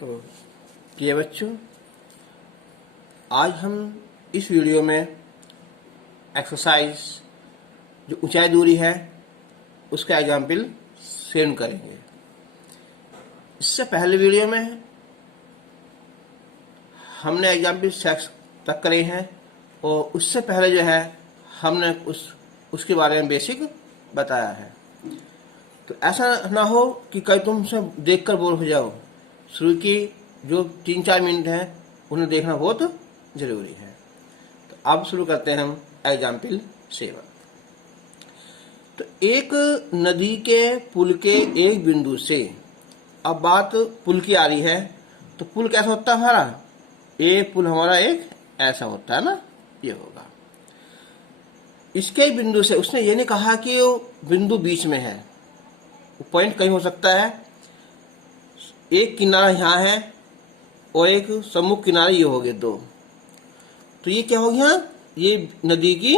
तो प्रिय बच्चों, आज हम इस वीडियो में एक्सरसाइज जो ऊंचाई दूरी है उसका एग्जाम्पल सेंड करेंगे। इससे पहले वीडियो में हमने एग्जाम्पल 6 तक करे हैं और उससे पहले जो है हमने उसके बारे में बेसिक बताया है। तो ऐसा ना हो कि कहीं तुमसे देखकर बोर हो जाओ। शुरू की जो 3-4 मिनट हैं उन्हें देखना बहुत जरूरी है। तो अब शुरू करते हैं हम एग्जाम्पल 7। तो एक नदी के पुल के एक बिंदु से, अब बात पुल की आ रही है, तो पुल कैसा होता है हमारा? एक पुल हमारा एक ऐसा होता है ना, ये होगा। इसके बिंदु से, उसने ये नहीं कहा कि वो बिंदु बीच में है, पॉइंट कहीं हो सकता है। एक किनारा यहाँ है और एक सम्मुख किनारे ये हो गए 2। तो ये क्या हो गया? ये नदी की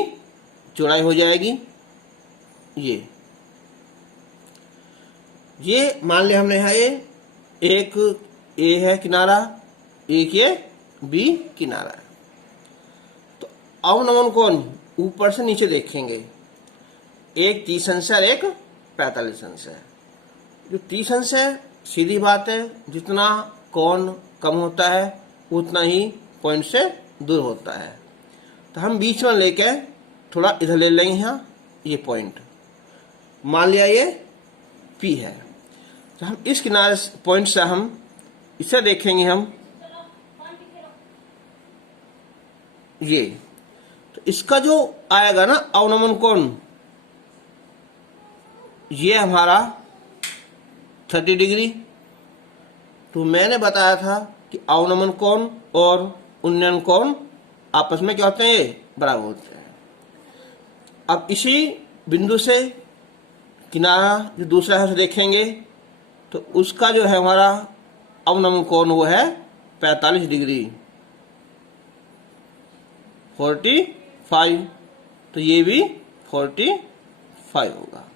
चौड़ाई हो जाएगी। ये मान लिया हमने यहाँ एक ए है किनारा, एक ये बी किनारा है। तो अवनमन कोण ऊपर से नीचे देखेंगे, एक 30 अंश है, एक 45 अंश है। जो 30 अंश है, सीधी बात है, जितना कोण कम होता है उतना ही पॉइंट से दूर होता है। तो हम बीच में लेके थोड़ा इधर ले लेंगे, यहाँ ये पॉइंट मान लिया ये P है। तो हम इस किनारे पॉइंट से हम इसे देखेंगे, हम ये, तो इसका जो आएगा ना अवनमन कोण, ये हमारा 30 डिग्री। तो मैंने बताया था कि अवनमन कोण और उन्नयन कोण आपस में क्या होते हैं? ये बराबर होते हैं। अब इसी बिंदु से किनारा जो दूसरा है उसे देखेंगे, तो उसका जो है हमारा अवनमन कोण वो है 45 डिग्री, 45। तो ये भी 45 होगा।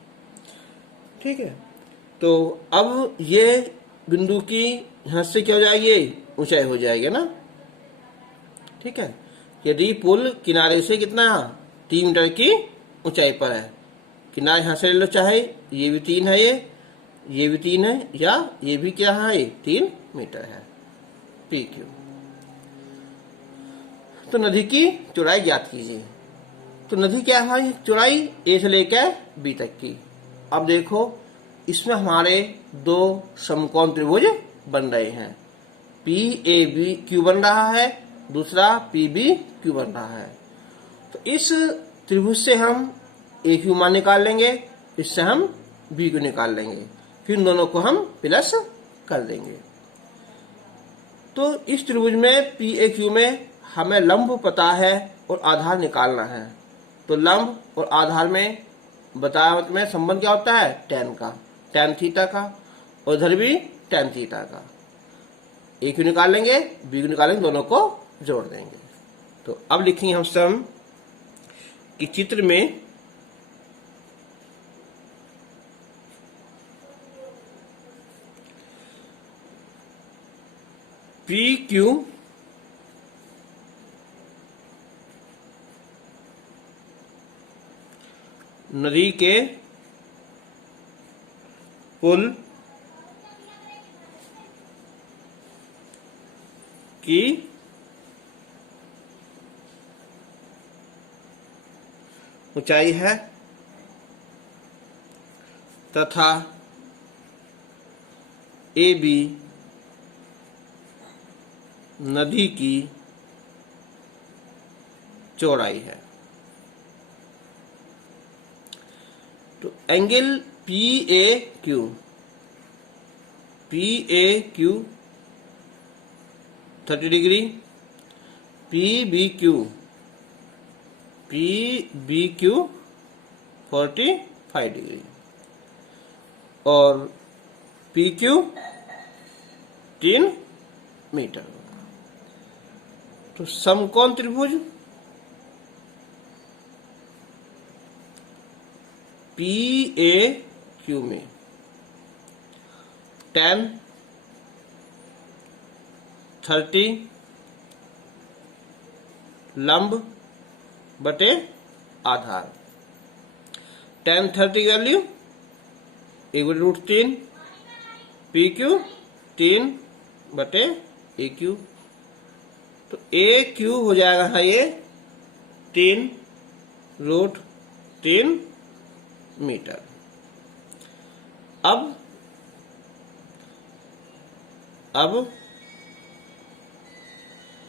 ठीक है। तो अब ये बिंदु की यहाँ से क्या हो जाएगी? ऊंचाई हो जाएगी ना। ठीक है। यदि पुल किनारे से कितना 3 मीटर की ऊंचाई पर है, किनारे यहाँ से ले लो, चाहे ये भी 3 है, ये भी 3 है, या ये भी क्या है? 3 मीटर है, PQ। तो नदी की चौड़ाई ज्ञात कीजिए। तो नदी क्या है हमारी? चौड़ाई A से लेकर B तक की। अब देखो, इसमें हमारे 2 समकोण त्रिभुज बन रहे हैं। PABQ बन रहा है, दूसरा PBQ बन रहा है। तो इस त्रिभुज से हम AQ मान निकाल लेंगे, इससे हम BQ निकाल लेंगे, फिर इन दोनों को हम प्लस कर देंगे। तो इस त्रिभुज में PAQ में हमें लंब पता है और आधार निकालना है। तो लंब और आधार में बताया में संबंध क्या होता है? tan का, tan थीटा का, और इधर भी tan थीटा का। AQ निकाल लेंगे, BQ निकालेंगे, दोनों को जोड़ देंगे। तो अब लिखेंगे हम सम कि चित्र में PQ नदी के पुल की ऊंचाई है तथा AB नदी की चौड़ाई है। तो angle PAQ 30 degree, PBQ 45 degree, और PQ 3 मीटर। तो समकोण त्रिभुज PAQ में tan 30 लंब बटे आधार। tan 30 की वैल्यू 1/√3 PQ 3 बटे AQ। तो AQ हो जाएगा है ये 3√3 मीटर। अब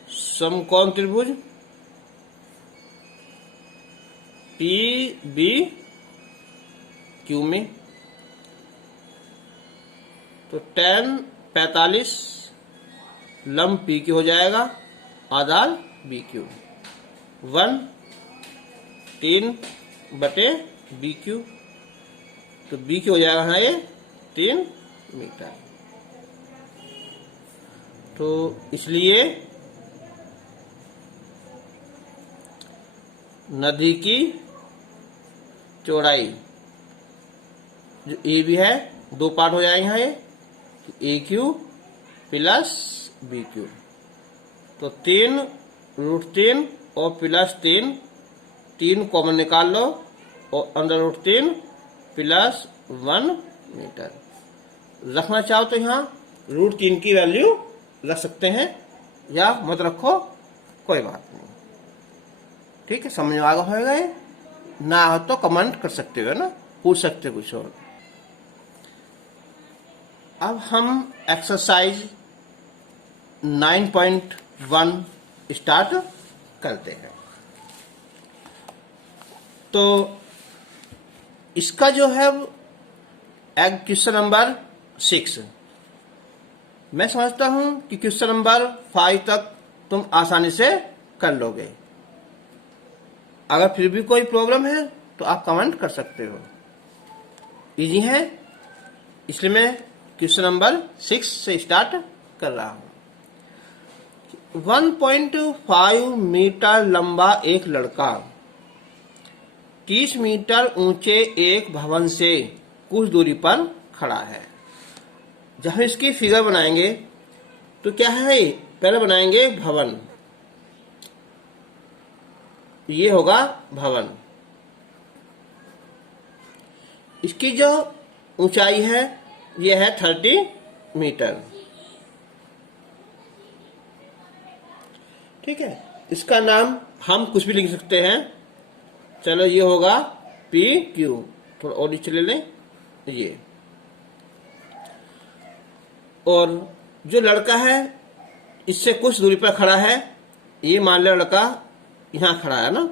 समकोण त्रिभुज PBQ में तो tan 45 लंब PQ हो जाएगा, आधार BQ 1/3 बटे BQ। तो BQ हो जाएगा हाँ ये 3 मीटर। तो इसलिए नदी की चौड़ाई जो AB है, दो पार्ट हो जाएंगे यहाँ ये, AQ प्लस BQ। तो 3√3 और प्लस 3 कॉमन निकाल लो और √3 प्लस 1 मीटर। रखना चाहो तो यहाँ √3 की वैल्यू रख सकते हैं या मत रखो, कोई बात नहीं। ठीक है, समझ में आ गया होगा ये? ना हो तो कमेंट कर सकते हो ना, पूछ सकते हो कुछ और। अब हम एक्सरसाइज 9.1 स्टार्ट करते हैं। तो इसका जो है क्वेश्चन नंबर 6, मैं समझता हूं कि क्वेश्चन नंबर 5 तक तुम आसानी से कर लोगे। अगर फिर भी कोई प्रॉब्लम है तो आप कमेंट कर सकते हो। इजी है, इसलिए मैं क्वेश्चन नंबर 6 से स्टार्ट कर रहा हूं। 1.5 मीटर लंबा एक लड़का 30 मीटर ऊंचे एक भवन से कुछ दूरी पर खड़ा है। जब इसकी फिगर बनाएंगे तो क्या है, पहले बनाएंगे भवन, ये होगा भवन। इसकी जो ऊंचाई है ये है 30 मीटर। ठीक है, इसका नाम हम कुछ भी लिख सकते हैं। चलो ये होगा PQ, थोड़ा और नीचे ले लें ये। और जो लड़का है इससे कुछ दूरी पर खड़ा है, ये मान लो लड़का यहां खड़ा है ना,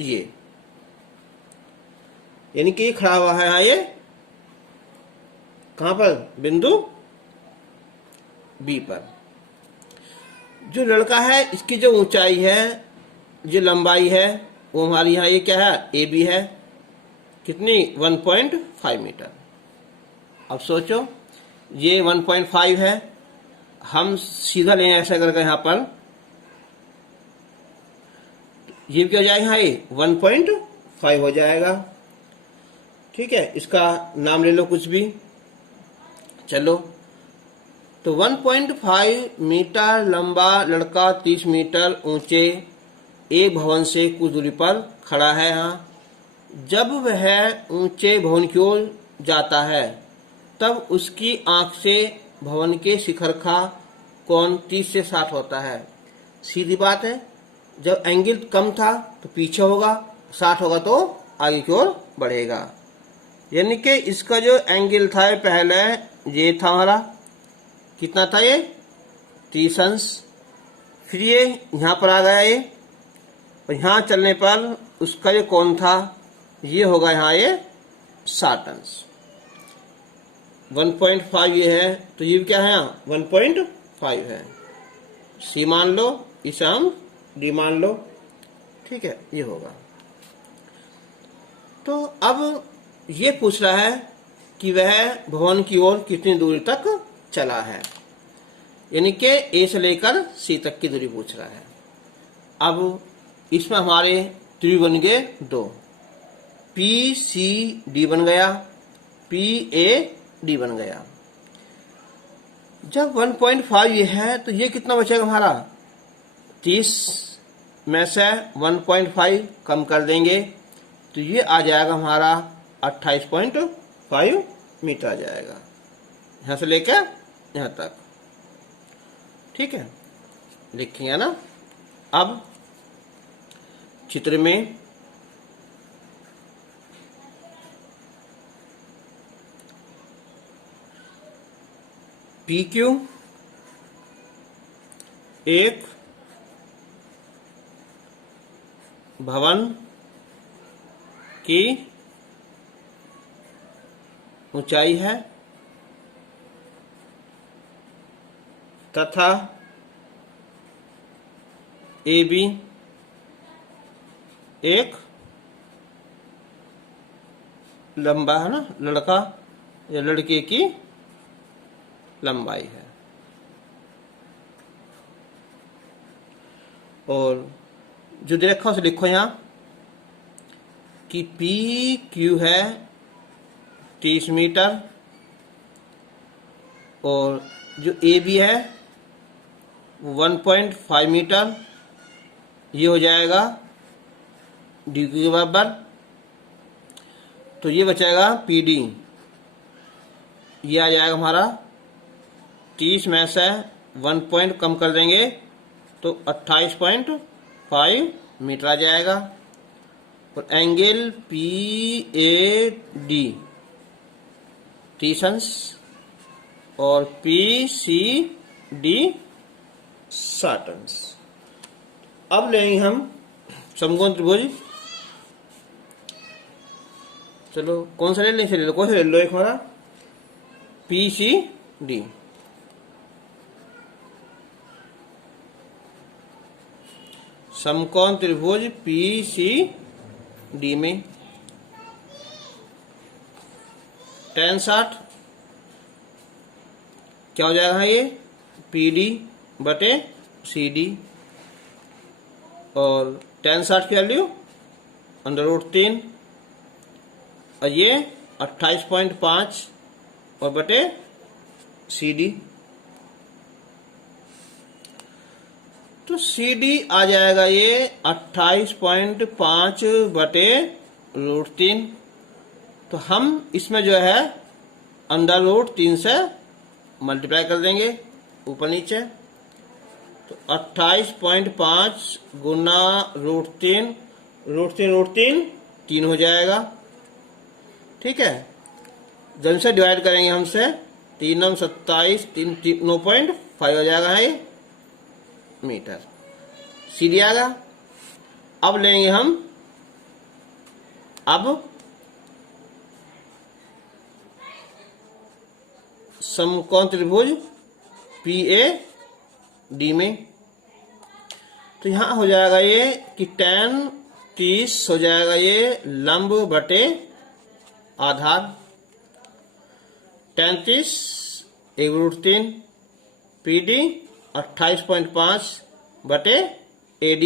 ये यानी कि खड़ा हुआ है यहाँ, ये कहां पर, बिंदु B पर। जो लड़का है इसकी जो ऊंचाई है, जो लंबाई है, वो हमारी यहाँ ये क्या है, AB है। कितनी, 1.5 मीटर। अब सोचो ये 1.5 है, हम सीधा लें ऐसा करके यहाँ पर, ये क्या हो जाएगा, ये 1.5 हो जाएगा। ठीक है, इसका नाम ले लो कुछ भी। चलो, तो 1.5 मीटर लंबा लड़का 30 मीटर ऊंचे एक भवन से कुछ दूरी पर खड़ा है। यहाँ जब वह ऊंचे भवन की ओर जाता है तब उसकी आंख से भवन के शिखर का कोण 30 से 60 होता है। सीधी बात है, जब एंगल कम था तो पीछे होगा, 60 होगा तो आगे की ओर बढ़ेगा। यानी कि इसका जो एंगल था पहले ये था हमारा, कितना था ये, 30 अंश। फिर ये यहाँ पर आ गया ये, और यहाँ चलने पर उसका जो कोण था ये होगा यहाँ ये 60 अंश। 1.5 ये है, तो ये क्या है, 1.5 है। C मान लो, इसे हम D मान लो। ठीक है, ये होगा। तो अब ये पूछ रहा है कि वह भवन की ओर कितनी दूरी तक चला है, यानी कि A से लेकर C तक की दूरी पूछ रहा है। अब इसमें हमारे त्रिभुज बन गए दो, PCD बन गया, PAD बन गया। जब 1.5 ये है तो ये कितना बचेगा हमारा, 30 में से 1.5 कम कर देंगे तो ये आ जाएगा हमारा 28.5 मीटर आ जाएगा, यहाँ से लेकर यहाँ तक। ठीक है, लिखेंगे ना। अब चित्र में PQ एक भवन की ऊंचाई है तथा AB एक लंबा है ना, लड़का या लड़के की लंबाई है। और जो दे रखा उसे लिखो यहाँ कि PQ है 30 मीटर और जो AB है 1.5 मीटर, ये हो जाएगा DQ के बराबर। तो ये बचेगा PD, ये आ जाएगा हमारा 30 में से 1 पॉइंट कम कर देंगे तो 28.5 मीटर आ जाएगा। और एंगल PAD 30 अंश और PCD 60 अंश। अब लेंगे हम समकोण त्रिभुज। चलो कौन सा ले लें, ले लो, कौन सा ले लो, एक हमारा PCD। समकोण त्रिभुज PCD में tan 60 क्या हो जाएगा, ये PD बटे CD और tan 60 की वैल्यू √3 और ये 28.5 और बटे CD। तो CD आ जाएगा ये 28.5 बटे √3। तो हम इसमें जो है √3 से मल्टीप्लाई कर देंगे ऊपर नीचे। तो 28.5 गुना √3, √3 3 हो जाएगा। ठीक है, जब से डिवाइड करेंगे हमसे 3 9 27, 9.5 हो जाएगा है मीटर। CD आएगा। अब लेंगे हम समकोण त्रिभुज PAD में। तो यहां हो जाएगा ये कि tan 30 हो जाएगा ये लंब बटे आधार, tan 30 1√3 PD 28.5 बटे AD।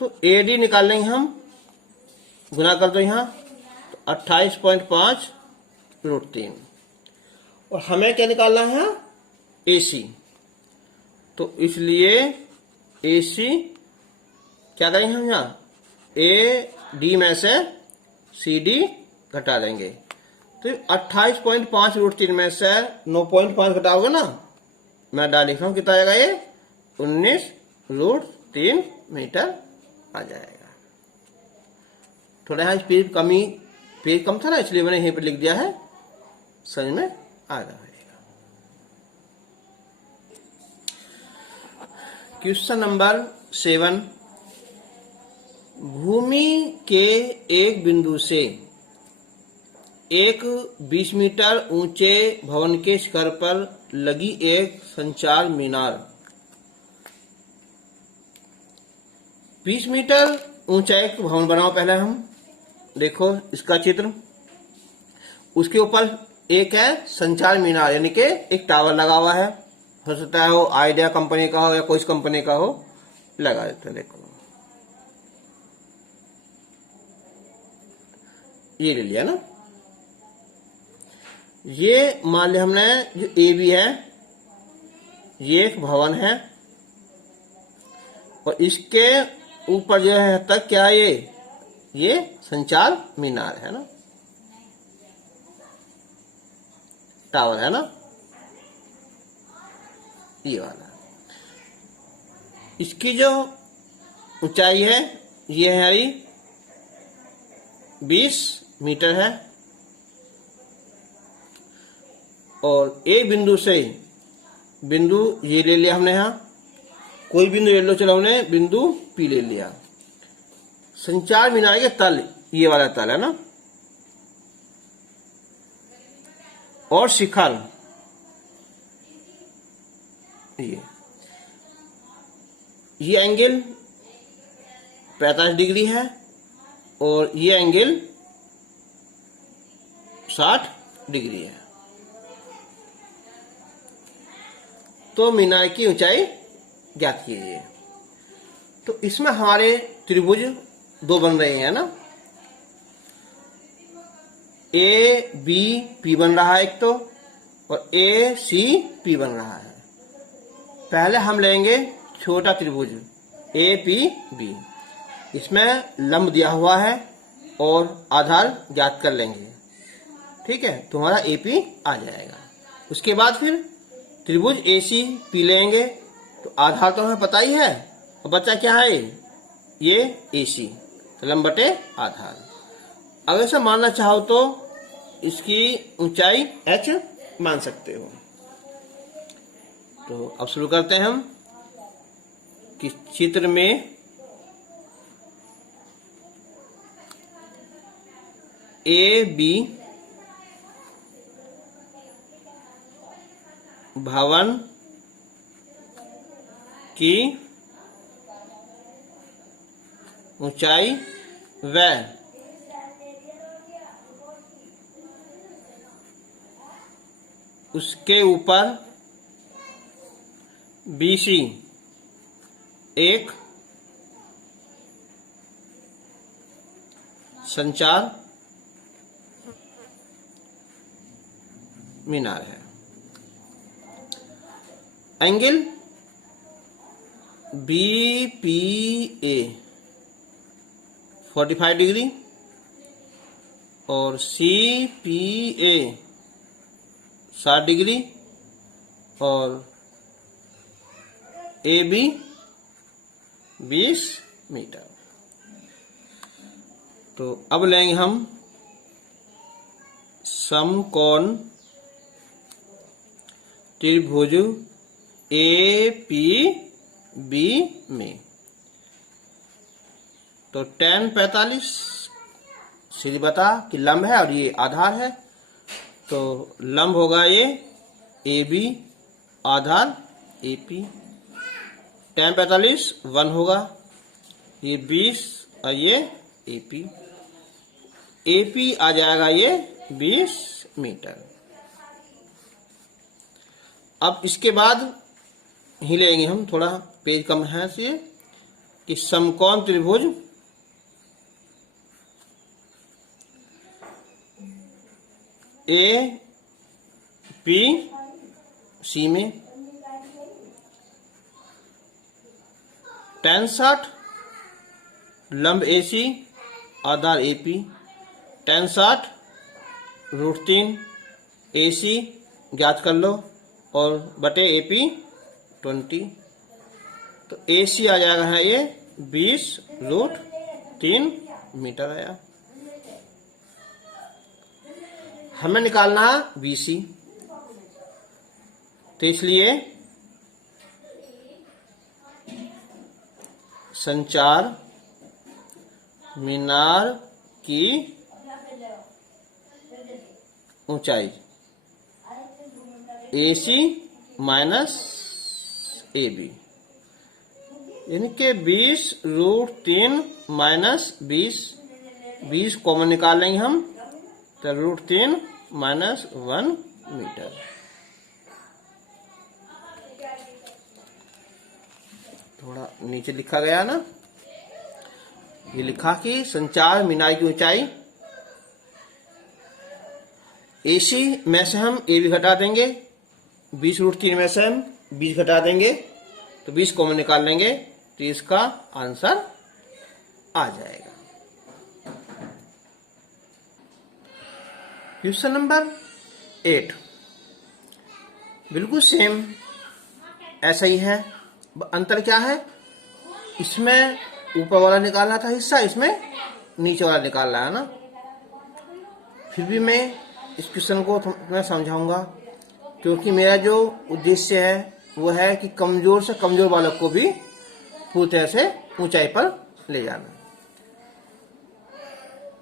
तो AD निकाल लेंगे हम, गुना कर दो यहाँ तो 28.5 √3। और हमें क्या निकालना है, AC। तो इसलिए AC क्या करेंगे हम यहाँ, AD में से CD घटा देंगे। तो 28.5 √3 में से 9.5 घटाओगे ना, मैं डाल लिख रहा हूँ, कितना आएगा ये 19√3 मीटर आ जाएगा। थोड़ा यहाँ पेज कम था ना, इसलिए मैंने यहीं पर लिख दिया है, समझ में आ रहा है। क्वेश्चन नंबर 7, भूमि के एक बिंदु से एक 20 मीटर ऊंचे भवन के शिखर पर लगी एक संचार मीनार 20 मीटर ऊंचा एक भवन बनाओ। पहले हम देखो इसका चित्र, उसके ऊपर एक है संचार मीनार, यानी कि एक टावर लगा हुआ है। हो सकता है वो आइडिया कंपनी का हो या कोई कंपनी का हो, लगा देते हैं। देखो ये ले लिया ना। ये मान लिया हमने, जो ए बी है ये एक भवन है और इसके ऊपर जो है तक क्या है, ये संचार मीनार है ना, टावर है ना, ये वाला। इसकी जो ऊंचाई है ये है हमारी 20 मीटर है और ए बिंदु से बिंदु ये ले लिया हमने, यहां कोई बिंदु ले लो, चलो हमने बिंदु पी ले लिया। संचार मीनार के तल, ये वाला तल है ना, और शिखर ये एंगल 45 डिग्री है और ये एंगल 60 डिग्री है। तो मीनार की ऊंचाई ज्ञात कीजिए। तो इसमें हमारे त्रिभुज दो बन रहे हैं ना, ए बी पी बन रहा है एक तो, और ए सी पी बन रहा है। पहले हम लेंगे छोटा त्रिभुज ए पी बी, इसमें लंब दिया हुआ है और आधार ज्ञात कर लेंगे, ठीक है, तुम्हारा ए पी आ जाएगा। उसके बाद फिर त्रिभुज ए सी पी लेंगे, तो आधार तो हमें पता ही है और बच्चा क्या है, ये ए सी, तो लंब बटे आधार। अगर ऐसा मानना चाहो तो इसकी ऊंचाई h मान सकते हो। तो अब शुरू करते हैं हम कि चित्र में ए बी भवन की ऊंचाई व उसके ऊपर बीसी एक संचार मीनार है। Angle B P A 45 degree और सी पी ए 60 डिग्री और ए बी 20 मीटर। तो अब लेंगे हम समकोण त्रिभुज ए पी बी में। तो tan 45 सीधी बता कि लंब है और ये आधार है, तो लंब होगा ये ए बी, आधार ए पी। tan 45 1 होगा, ये 20 और ये ए पी आ जाएगा ये 20 मीटर। अब इसके बाद ही लेंगे हम, थोड़ा पेज कम है इसलिए, कि समकोण त्रिभुज ए पी सी में tan 60 लंब ए सी, आधार ए पी, tan 60 √3 ए सी ज्ञात कर लो और बटे ए पी 20। तो ए सी आ जाएगा है ये 20√3 मीटर आया। हमें निकालना है बी सी, तो इसलिए संचार मीनार की ऊंचाई ए सी माइनस ए बी, यानी कि 20√3 माइनस 20 कॉमन निकाल लेंगे हम, तो √3 माइनस 1 मीटर। थोड़ा नीचे लिखा गया ना, ये लिखा कि संचार मीनार की ऊंचाई AC में से हम AB घटा देंगे, 20√3 में से हम 20 घटा देंगे, तो 20 कॉमन निकाल लेंगे, तो इसका आंसर आ जाएगा। क्वेश्चन नंबर 8 बिल्कुल सेम ऐसा ही है। अंतर क्या है, इसमें ऊपर वाला निकालना था हिस्सा, इसमें नीचे वाला निकालना है ना। फिर भी मैं इस क्वेश्चन को मैं समझाऊंगा, क्योंकि मेरा जो उद्देश्य है वो है कि कमजोर से कमजोर बालक को भी पूरी तरह से ऊंचाई पर ले जाना।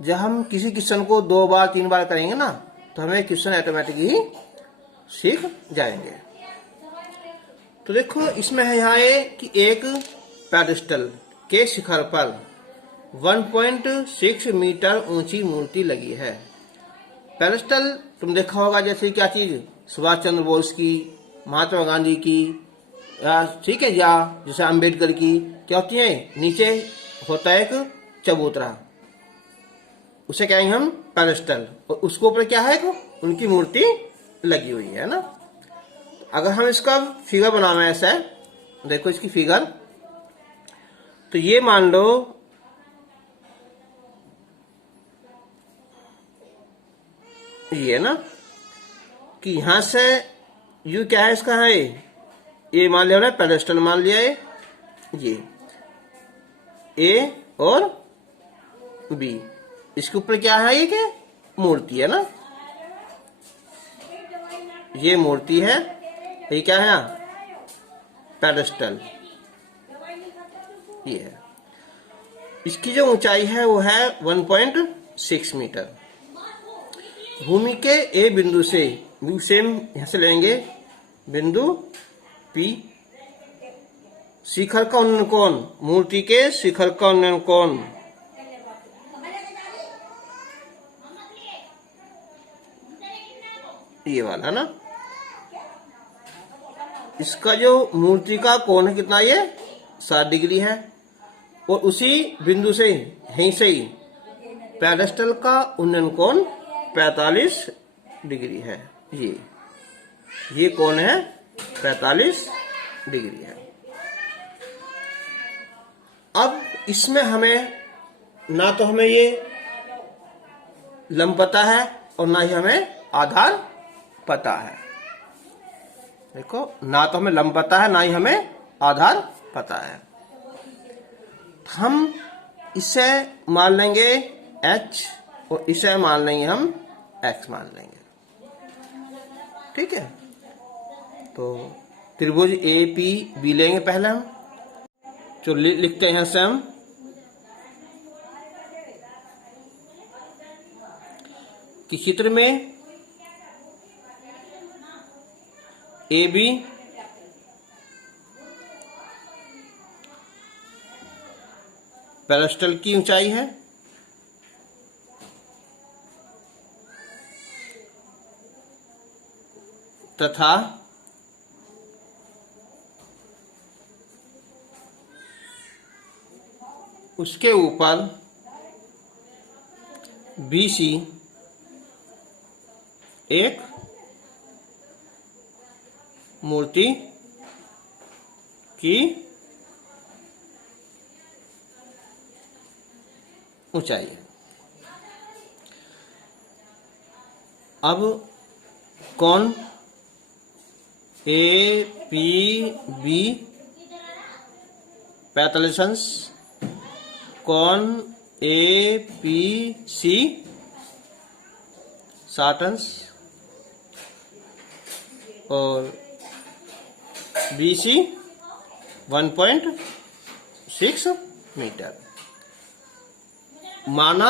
जब हम किसी क्वेश्चन को 2 बार 3 बार करेंगे ना, तो हमें क्वेश्चन ऑटोमेटिक ही सीख जाएंगे। तो देखो इसमें है यहाँ ये कि एक पेडेस्टल के शिखर पर 1.6 मीटर ऊंची मूर्ति लगी है। पेडेस्टल तुम देखा होगा जैसे क्या चीज, सुभाष चंद्र बोस की, महात्मा गांधी की, ठीक है, या जैसे अम्बेडकर की क्या होती है, नीचे होता है एक चबूतरा, उसे कहेंगे हम पेडेस्टल, और उसके ऊपर क्या है, उनकी मूर्ति लगी हुई है ना। अगर हम इसका फिगर बनाना है ऐसा, देखो इसकी फिगर, तो ये मान लो ये ना कि यहां से यू क्या है, इसका है ये मान लिया हमने, पेडेस्टल मान लिया है, ये ए और बी, इसके ऊपर क्या है, ये क्या मूर्ति है ना, ये मूर्ति है, ये क्या है पेडेस्टल, ये है। इसकी जो ऊंचाई है वो है 1.6 मीटर। भूमि के ए बिंदु से, सेम यहां से लेंगे बिंदु P, शिखर का उन्नयन कोण, मूर्ति के शिखर का उन्नयन कोण ये वाला है ना, इसका जो मूर्ति का कोण है कितना, ये 60 डिग्री है, और उसी बिंदु से यहीं से ही पेडेस्टल का उन्नयन कोण 45 डिग्री है। ये कोण है 45 डिग्री है। अब इसमें हमें ना तो हमें ये लंब पता है और ना ही हमें आधार पता है। देखो, ना तो हमें लंब पता है ना ही हमें आधार पता है। हम इसे मान लेंगे h और इसे मान लेंगे हम x मान लेंगे, ठीक है। तो त्रिभुज APB लेंगे पहले हम, जो लिखते हैं से हम कि चित्र में AB पेडेस्टल की ऊंचाई है, तथा उसके ऊपर BC एक मूर्ति की ऊंचाई है। अब कौन APB 45 अंश, कौन APC 60 अंश और BC 1.6 मीटर। माना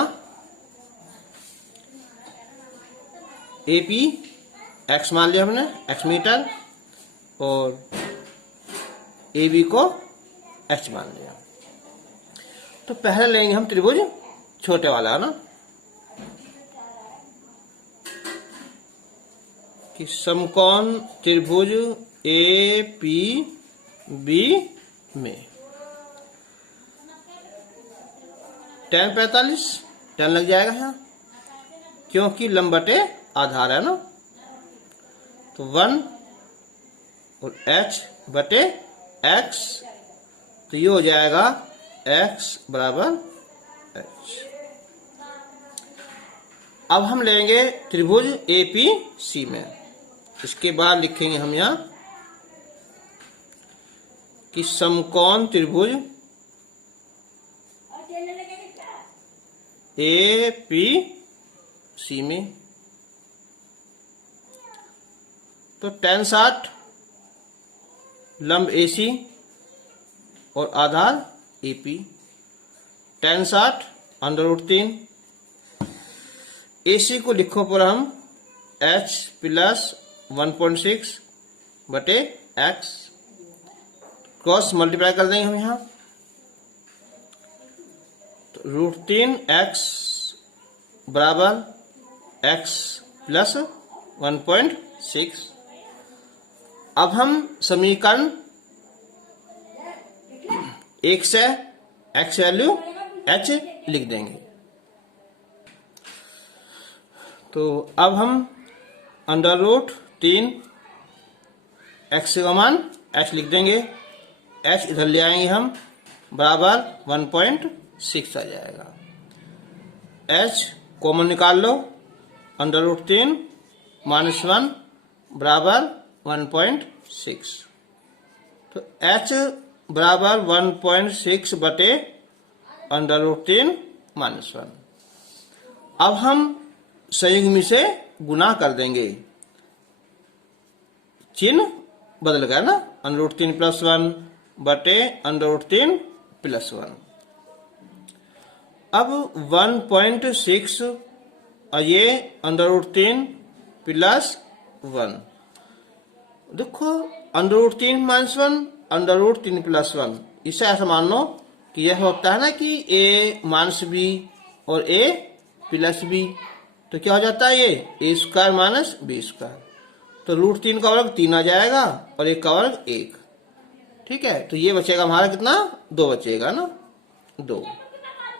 AP x मान लिया हमने, x मीटर, और AB को h मान लिया। तो पहले लेंगे हम त्रिभुज छोटे वाला, है ना, कि समकोण त्रिभुज APB में tan 45 tan लग जाएगा यहाँ, क्योंकि लंब बटे आधार है ना, तो 1 और h बटे x, तो ये हो जाएगा x बराबर h। अब हम लेंगे त्रिभुज APC में। इसके बाद लिखेंगे हम यहाँ कि समकोण त्रिभुज APC में तो tan 60 लंब AC और आधार AP। tan 60 √3, AC को लिखो पर हम h प्लस 1.6 बटे x, क्रॉस मल्टीप्लाई कर देंगे हम यहाँ, तो √3x बराबर x प्लस 1.6। अब हम समीकरण 1 से x वैल्यू h लिख देंगे। तो अब हम √3 x का मान h लिख देंगे, h इधर ले आएंगे हम, बराबर 1.6 आ जाएगा। h कॉमन निकाल लो, √3 -1 बराबर 1.6, तो h बराबर 1.6 बटे √3 -1। अब हम संयुग्मी से गुना कर देंगे, चिन्ह बदल गया ना, √3 + 1 बटे √3 + 1। अब 1.6 और ये √3 + 1, देखो √3 -1 √3 + 1, इसे ऐसा मान लो कि यह होता है ना कि a माइनस b और a प्लस b, तो क्या हो जाता है ये a² - b², तो √3 का वर्ग 3 आ जाएगा और 1 का वर्ग 1। ठीक है, तो ये बचेगा हमारा कितना, 2 बचेगा ना, 2,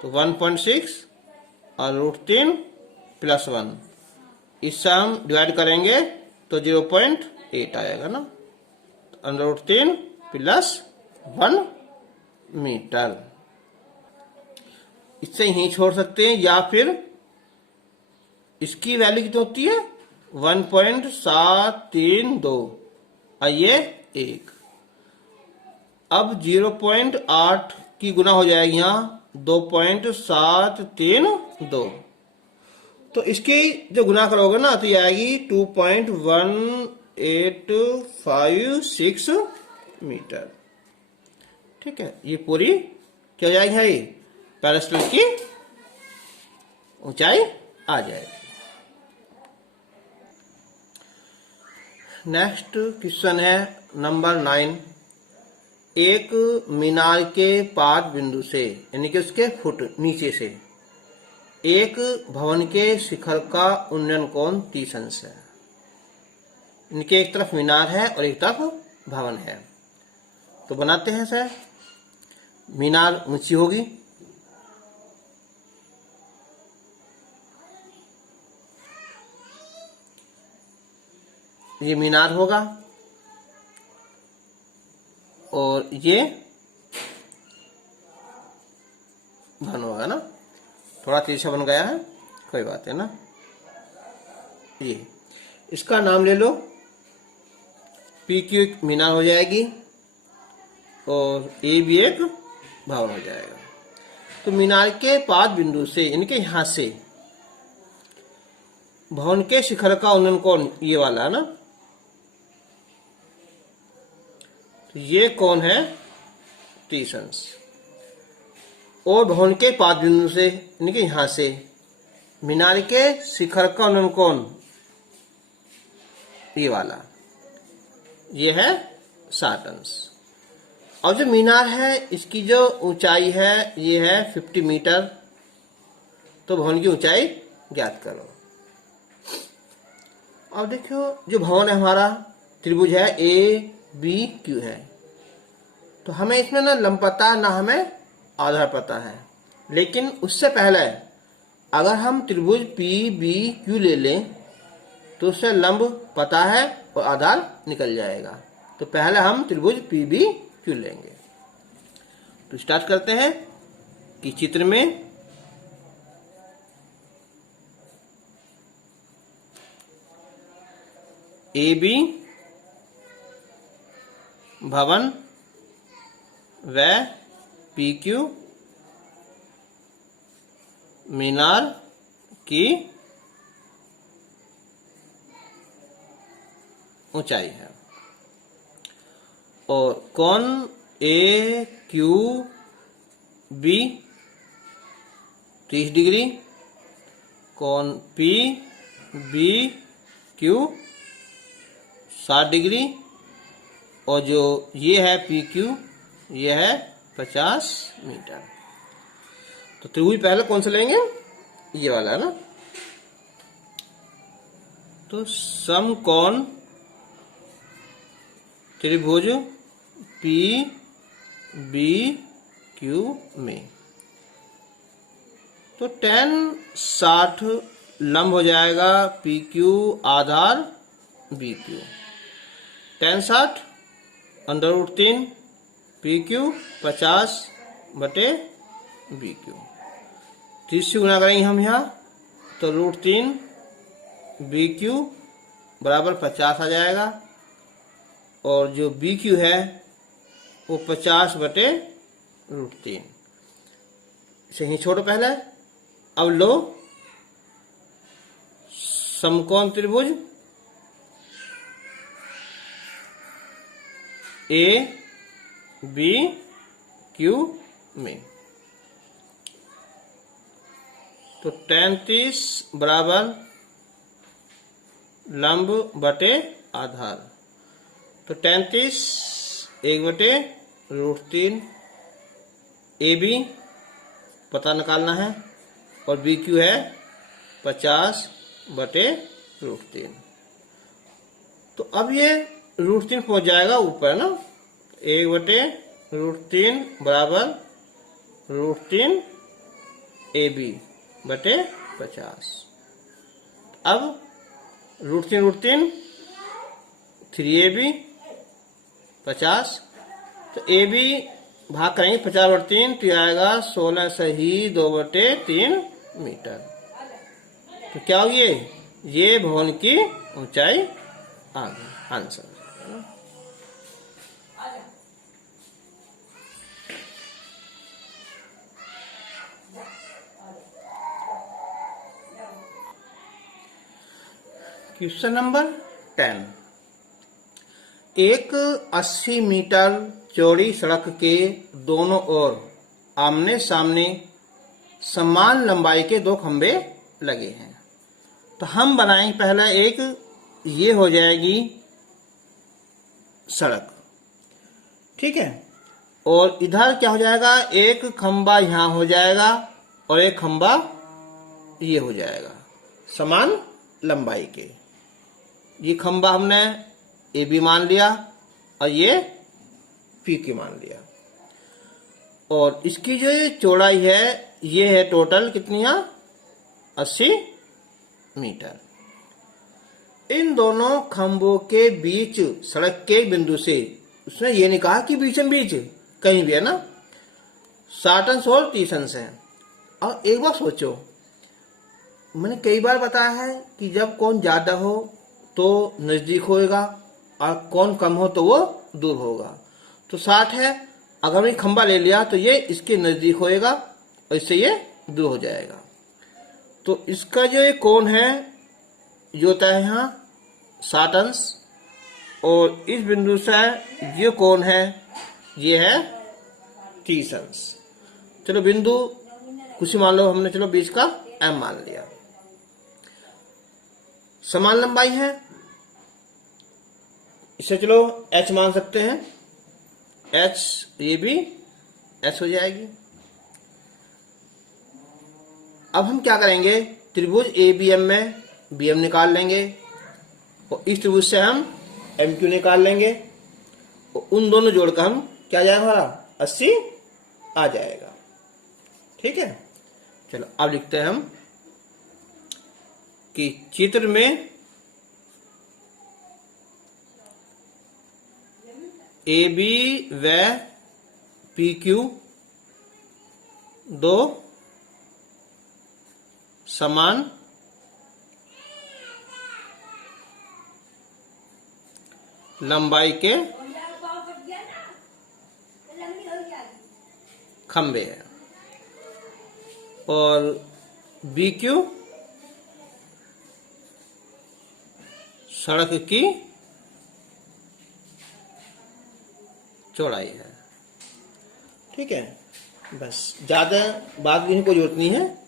तो 1.6 और √3 + 1, इससे हम डिवाइड करेंगे तो 0.8 आएगा ना, √3 + 1 मीटर। इससे यहीं छोड़ सकते हैं, या फिर इसकी वैल्यू कितनी होती है 1.732 और ये 1। अब 0.8 की गुना हो जाएगी यहाँ 2.732, तो इसकी जो गुना करोगे ना तो ये आएगी 2.1856 मीटर। ठीक है, ये पूरी क्या हो जाएगी, है पैरास्टल की ऊंचाई आ जाएगी। नेक्स्ट क्वेश्चन है नंबर 9। एक मीनार के पाद बिंदु से, यानी कि उसके फुट नीचे से, एक भवन के शिखर का उन्नयन कोण 30 अंश है। इनके एक तरफ मीनार है और एक तरफ भवन है, तो बनाते हैं सर। मीनार ऊंची होगी, ये मीनार होगा और ये भवन होगा ना, थोड़ा तिरछा बन गया है, कोई बात है ना। ये इसका नाम ले लो, PQ एक मीनार हो जाएगी और A भी एक भवन हो जाएगा। तो मीनार के पाद बिंदु से, इनके यहां से भवन के शिखर का उन्नयन कोण ये वाला है ना, तो ये कोण है 30 अंश, और भवन के पाद बिंदु से, इनके यहां से मीनार के शिखर का उन्नयन कोण ये वाला, ये है 60 अंश। और जो मीनार है इसकी जो ऊंचाई है ये है 50 मीटर, तो भवन की ऊंचाई ज्ञात करो। अब देखो जो भवन है हमारा त्रिभुज है ABQ है, तो हमें इसमें ना लंब पता ना हमें आधार पता है, लेकिन उससे पहले अगर हम त्रिभुज PBQ ले लें तो उससे लंब पता है और आधार निकल जाएगा। तो पहले हम त्रिभुज PBQ लेंगे। तो स्टार्ट करते हैं कि चित्र में AB भवन व PQ मीनार की ऊंचाई है और कोण AQB 30 डिग्री, कोण PBQ 60 डिग्री और जो ये है PQ ये है 50 मीटर। तो त्रिभुज पहले कौन सा लेंगे? ये वाला है ना। तो समकोण त्रिभुज PBQ में तो tan 60 लंब हो जाएगा PQ आधार BQ। tan 60 √3 PQ 50 बटे BQ। 30 से गुना करेंगे हम यहाँ तो √3 BQ बराबर 50 आ जाएगा और जो BQ है वो 50 बटे √3। इसे ही छोड़ो पहले। अब लो समकोण त्रिभुज ABQ में तो tan 30 बराबर लंब बटे आधार। तो tan 30 1 बटे √3 AB पता निकालना है और BQ है 50 बटे √3। तो अब ये √3 पहुंच जाएगा ऊपर ना। 1 बटे √3 बराबर √3 AB बटे 50। अब √3 3AB 50। तो AB भाग करेंगे 50 बटे 3 तो आएगा 16 सही 2 बटे 3 मीटर। तो क्या हो ये भवन की ऊंचाई आ गई आंसर। Question number 10। एक 80 मीटर चौड़ी सड़क के दोनों ओर आमने सामने समान लंबाई के 2 खंबे लगे हैं। तो हम बनाएंगे पहला एक, ये हो जाएगी सड़क, ठीक है। और इधर क्या हो जाएगा, एक खंबा यहां हो जाएगा और एक खंबा ये हो जाएगा समान लंबाई के। ये खंबा हमने AB मान लिया और ये PQ मान लिया। और इसकी जो ये चौड़ाई है ये है टोटल कितनी है 80 मीटर। इन दोनों खंभों के बीच सड़क के बिंदु से उसने ये नहीं कहा कि बीचम बीच कहीं भी है ना, 60 अंश और 30 अंश है। और एक बार सोचो, मैंने कई बार बताया है कि जब कोण ज्यादा हो तो नजदीक होएगा और कोण कम हो तो वो दूर होगा। तो 60 है, अगर मैं खंबा ले लिया तो ये इसके नजदीक होएगा और इससे ये दूर हो जाएगा। तो इसका जो ये कोण है ये होता है यहाँ 60 अंश और इस बिंदु से ये कोण है ये है 30 अंश। चलो बिंदु कुछ मान लो हमने, चलो बीच का M मान लिया। समान लंबाई है, इसे चलो H मान सकते हैं। H ये भी H हो जाएगी। अब हम क्या करेंगे, त्रिभुज ABM में BM निकाल लेंगे और इस त्रिभुज से हम MQ निकाल लेंगे और उन दोनों जोड़कर हम क्या जाएगा हमारा 80 आ जाएगा, ठीक है। चलो अब लिखते हैं हम कि चित्र में ए बी व पी क्यू दो समान लंबाई के खंभे हैं और बी क्यू सड़क की चौड़ाई है। ठीक है, बस ज्यादा बात लिखने को जरूरत नहीं है।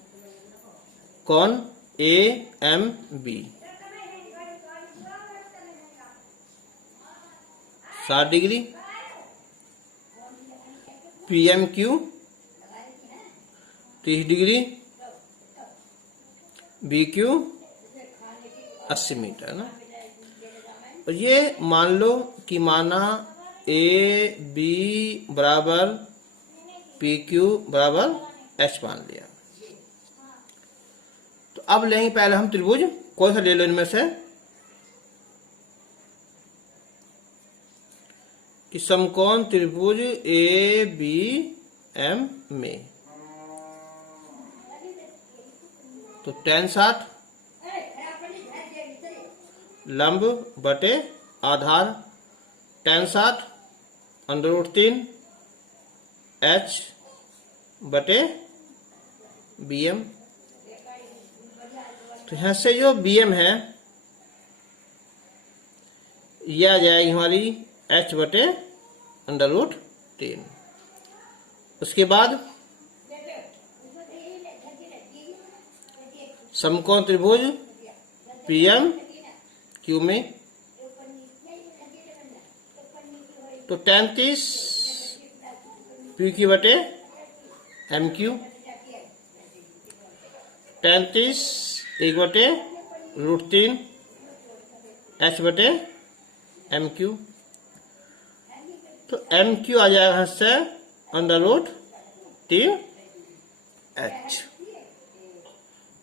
कौन A M B 60 degree, P M Q 30 degree, B Q 80 meter ना। और ये मान लो कि माना ए बी बराबर पी क्यू बराबर एच मान लिया। तो अब लेंगे पहले हम त्रिभुज, कौन सा ले लो इनमें से कि समकोण त्रिभुज ए बी एम में तो tan 60 लंब बटे आधार tan 60 √3 h बटे bm। तो यहां से जो bm है यह आ जाएगी हमारी h बटे √3। उसके बाद समकोण त्रिभुज पीएम क्यू में तो tan 30 पी क्यू बटे एम क्यू, tan 30 1 बटे √3 एच बटे एम क्यू। तो एम क्यू आ जाएगा यहाँ से √3 एच।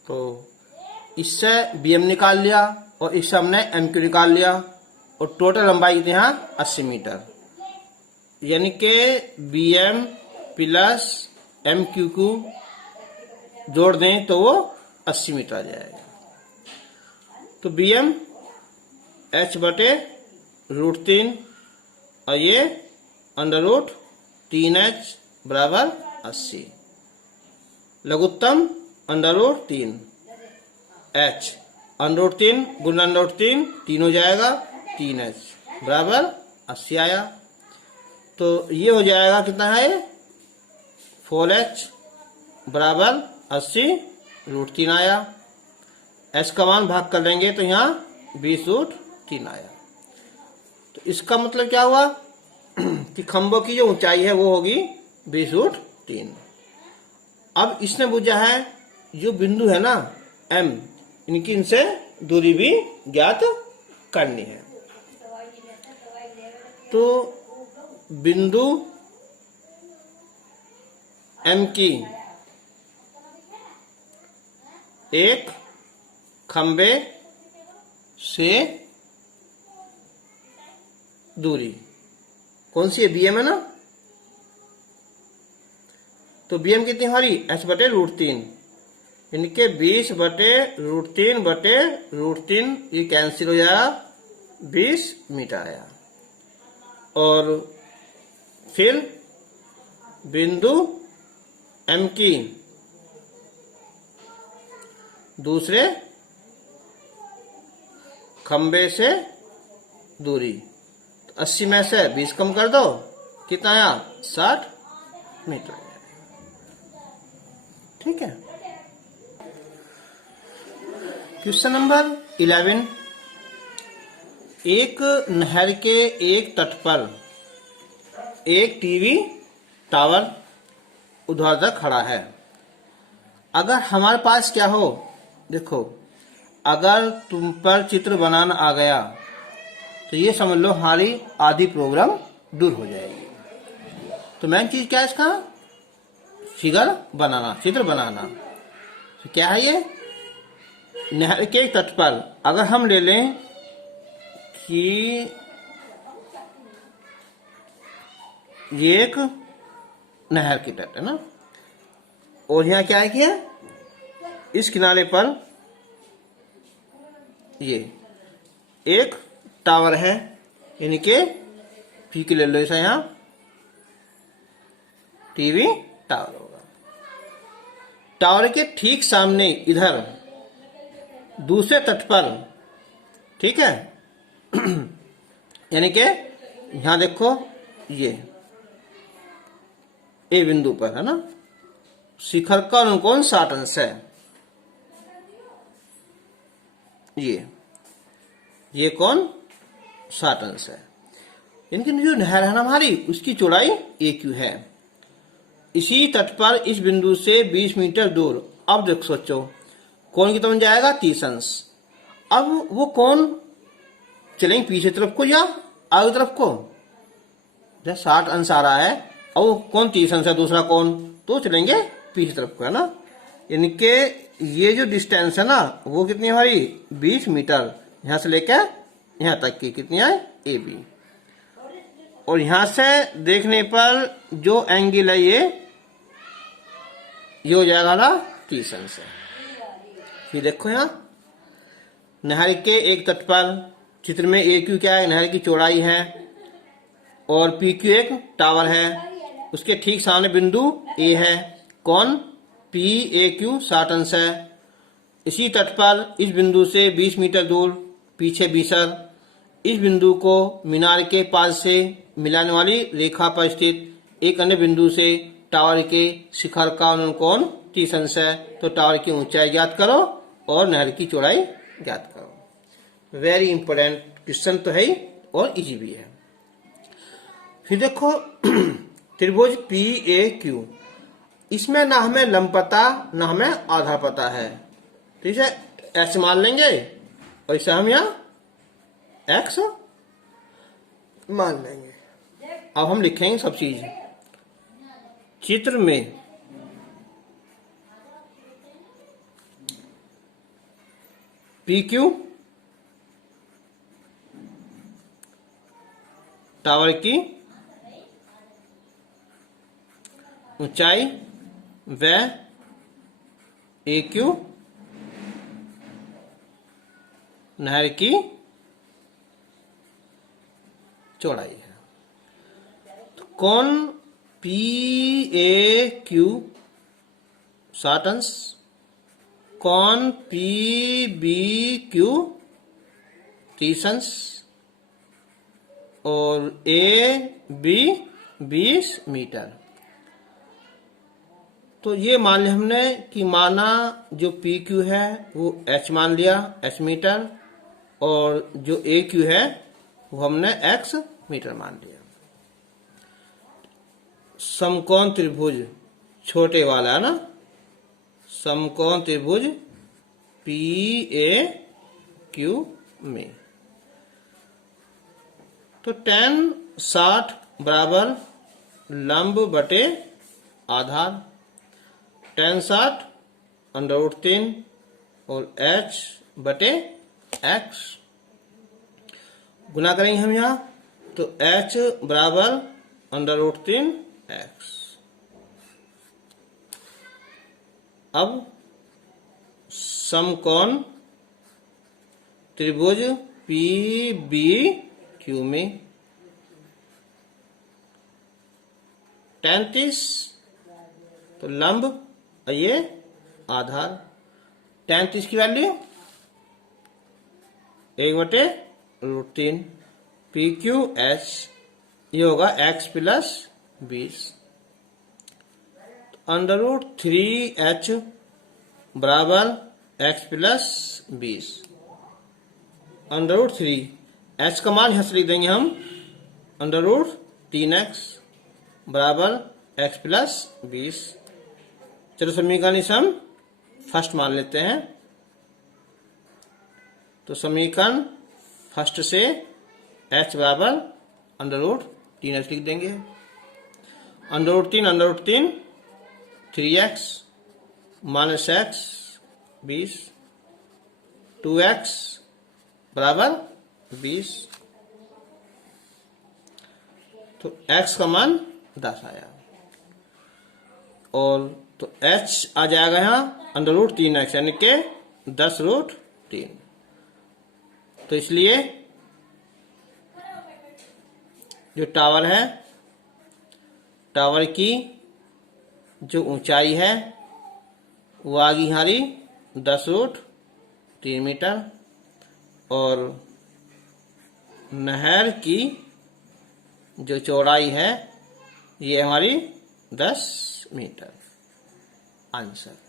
तो इससे बी एम निकाल लिया और इससे हमने एम क्यू निकाल लिया और टोटल लंबाई कितनी है 80 मीटर, यानी कि B M plus M Q को जोड़ दें तो वो 80 मीटर आ जाएगा। तो बी एम एच बटे √3 और ये √3h बराबर 80। लघुत्तम √3 h √3 गुना √3 3 हो जाएगा, 3h बराबर 80 आया। तो ये हो जाएगा कितना है 4h बराबर 80 √3 आया। h का मान भाग कर लेंगे तो यहाँ 20√3 आया। तो इसका मतलब क्या हुआ कि खंभों की जो ऊंचाई है वो होगी 20√3। अब इसने पूछा है जो बिंदु है ना M, इनकी इनसे दूरी भी ज्ञात करनी है। तो बिंदु M की एक खंबे से दूरी कौन सी है, बीएम है ना। तो बीएम कितनी हमारी h बटे √3, इनके 20 बटे √3 ये कैंसिल हो जाएगा, 20 मीटर आया। और फिर बिंदु M की दूसरे खंबे से दूरी 80 में से 20 कम कर दो, कितना आया 60 मीटर। ठीक है। क्वेश्चन नंबर 11, एक नहर के एक तट पर एक टीवी टावर ऊर्ध्वाधर खड़ा है। अगर हमारे पास क्या हो, देखो अगर तुम पर चित्र बनाना आ गया तो ये समझ लो हमारी आधी प्रॉब्लम दूर हो जाएगी। तो मेन चीज क्या है इसका, फिगर बनाना, चित्र बनाना। तो क्या है ये, नहर के तट पर अगर हम ले लें कि ये एक नहर की तट है ना, और यहाँ क्या है किया, इस किनारे पर ये एक टावर है, यानी कि पी के ले लो ऐसा, यहाँ टीवी टावर होगा। टावर के ठीक सामने इधर दूसरे तट पर, ठीक है, यानी कि यहां देखो ये ए बिंदु पर है ना, शिखर का अनुकोण 60 अंश है। ये कौन 60 अंश है। इनकी जो नहर है ना हमारी, उसकी चौड़ाई AQ है। इसी तट पर इस बिंदु से 20 मीटर दूर, अब देखो सोचो कोण कितना बन जाएगा, 30 अंश। अब वो कोण चलेंगे पीछे तरफ को या आगे तरफ को, जब 60 अंश आ रहा है और वो कोण 30 अंश है दूसरा कोण, तो चलेंगे पीछे तरफ को, है ना। यानी कि ये जो डिस्टेंस है ना, वो कितनी है हमारी, 20 मीटर, यहां से लेकर यहां तक की कितनी है, AB। और यहां से देखने पर जो एंगल है ये हो जाएगा ना 30 अंश है। फिर देखो यहाँ नहर के एक तट पर, चित्र में AQ क्या है, नहर की चौड़ाई है, और PQ एक टावर है, उसके ठीक सामने बिंदु A है, कौन PAQ 60 अंश है। इसी तट पर इस बिंदु से 20 मीटर दूर पीछे बीसर, इस बिंदु को मीनार के पास से मिलाने वाली रेखा पर स्थित एक अन्य बिंदु से टावर के शिखर का अनुकोण 30 अंश है। तो टावर की ऊंचाई ज्ञात करो और नहर की चौड़ाई ज्ञात करो। वेरी इंपोर्टेंट क्वेश्चन तो है ही और इजी भी है। फिर देखो त्रिभुज PAQ, इसमें ना हमें लंब पता ना हमें आधार पता है, ठीक है, ऐसे मान लेंगे और इसे हम यहाँ X मान लेंगे। अब हम लिखेंगे सब चीज चित्र में। PQ टावर की ऊंचाई व AQ नहर की चौड़ाई है। तो कोण PAQ 60 अंश, कोण PBQ 30 अंश और AB 20 मीटर। तो ये मान लिया हमने कि माना जो PQ है वो H मान लिया, H मीटर, और जो AQ है वो हमने X मीटर मान लिया। समकोण त्रिभुज छोटे वाला है ना, समकोण त्रिभुज PAQ में तो tan 60 बराबर लंब बटे आधार, tan 60 √3 और H बटे X गुना करेंगे हम यहाँ, तो H बराबर √3 X। अब समकोण त्रिभुज PBQ में tan 30 तो लंब और ये आधार, tan 30 की वैल्यू 1/√3 PQH, ये होगा X प्लस 20, √3H बराबर X प्लस 20, √3 H का मान यहां से लिख देंगे हम, √3X बराबर X प्लस 20। चलो समीकरण इसे हम फर्स्ट मान लेते हैं। तो समीकरण फर्स्ट से H बराबर √3X लिख देंगे, √3 3X माइनस X 20, 2X बराबर 20। तो X का मान 10 आया। और तो h आ जाएगा यहाँ √3x यानी के 10√3। तो इसलिए जो टावर है, टावर की जो ऊंचाई है वो आ गई हमारी 10√3 मीटर, और नहर की जो चौड़ाई है ये हमारी 10 मीटर। आंसर।